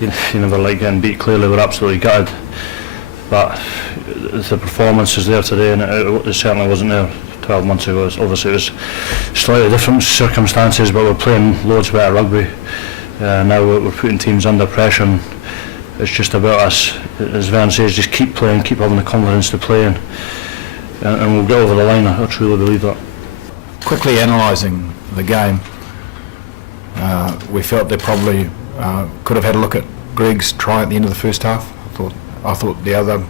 you never like getting beat. Clearly we're absolutely gutted, but the performance is there today, and it certainly wasn't there 12 months ago. Obviously it was slightly different circumstances, but we're playing loads better rugby. Now we're putting teams under pressure, and it's just about us, as Vern says, just keep playing, keep having the confidence to play, and we'll get over the line. I truly believe that. Quickly analysing the game, we felt they probably could have had a look at Greig's try at the end of the first half. I thought the other,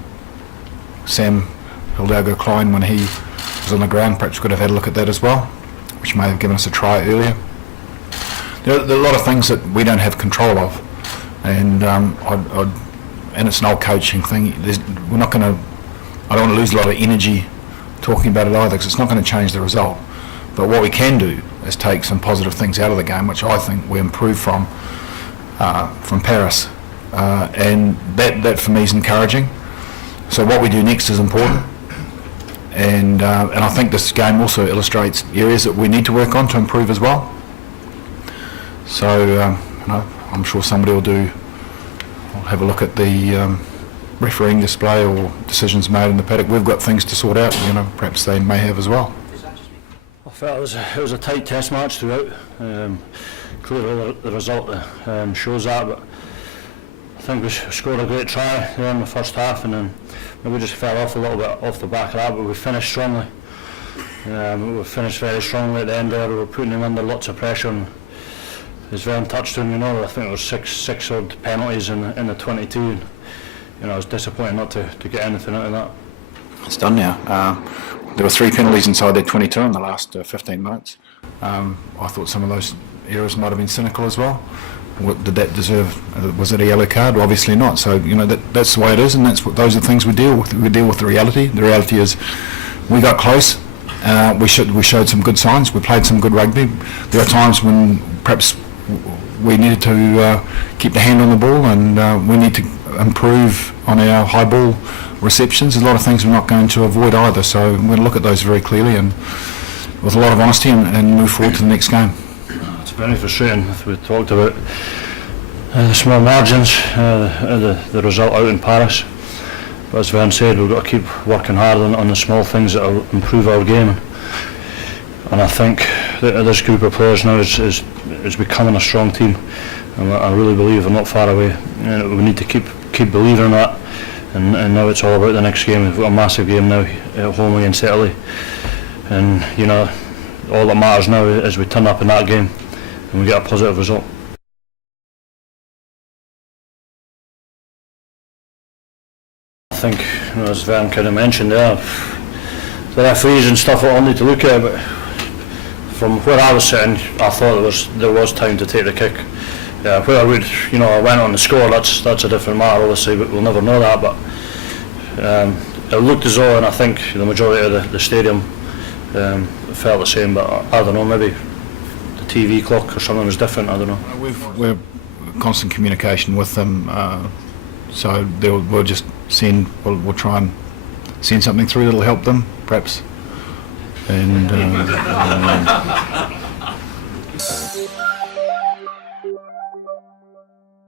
Sam Hildaugo-Klein, when he was on the ground, perhaps could have had a look at that as well, which may have given us a try earlier. There are a lot of things that we don't have control of, and and it's an old coaching thing. We're not going to. I don't want to lose a lot of energy talking about it either, because it's not going to change the result. But what we can do is take some positive things out of the game, which I think we improved from Paris, and that for me is encouraging. So what we do next is important, and I think this game also illustrates areas that we need to work on to improve as well. So I'm sure somebody will have a look at the refereeing display or decisions made in the paddock. We've got things to sort out, perhaps they may have as well. I felt it was a tight test match throughout. Clearly the result shows that, but I think we scored a great try there in the first half, and then we just fell off a little bit off the back of that, but we finished strongly. We finished very strongly at the end there. We were putting them under lots of pressure, and as Vern touched on, I think it was six odd penalties in the 22. It was disappointing not to get anything out of that. It's done now. There were 3 penalties inside their 22 in the last 15 minutes. I thought some of those errors might have been cynical as well. Did that deserve? Was it a yellow card? Well, obviously not. So that's the way it is, and those are the things we deal with. We deal with the reality. The reality is, we got close. We showed some good signs. We played some good rugby. There are times when perhaps we needed to keep the hand on the ball, and we need to improve on our high ball receptions. There's a lot of things we're not going to avoid either, so we're going to look at those very clearly and with a lot of honesty, and move forward to the next game. It's very frustrating. We talked about the small margins, the result out in Paris, but as Vern said, we've got to keep working hard on the small things that will improve our game, and I think that this group of players now is becoming a strong team, and I really believe we're not far away. We need to keep believing in that, and now it's all about the next game. We've got a massive game now at home against Italy, and all that matters now is we turn up in that game and we get a positive result. I think, as Vern kind of mentioned there, the referees and stuff will all need to look at it, but from where I was sitting, I thought there was time to take the kick. Where I would, I went on the score, that's a different matter, obviously, but we'll never know that. But it looked as though, and I think the majority of the stadium felt the same, but I don't know, maybe the TV clock or something was different, I don't know. We're in constant communication with them, so we'll just we'll try and send something through that'll help them, perhaps. And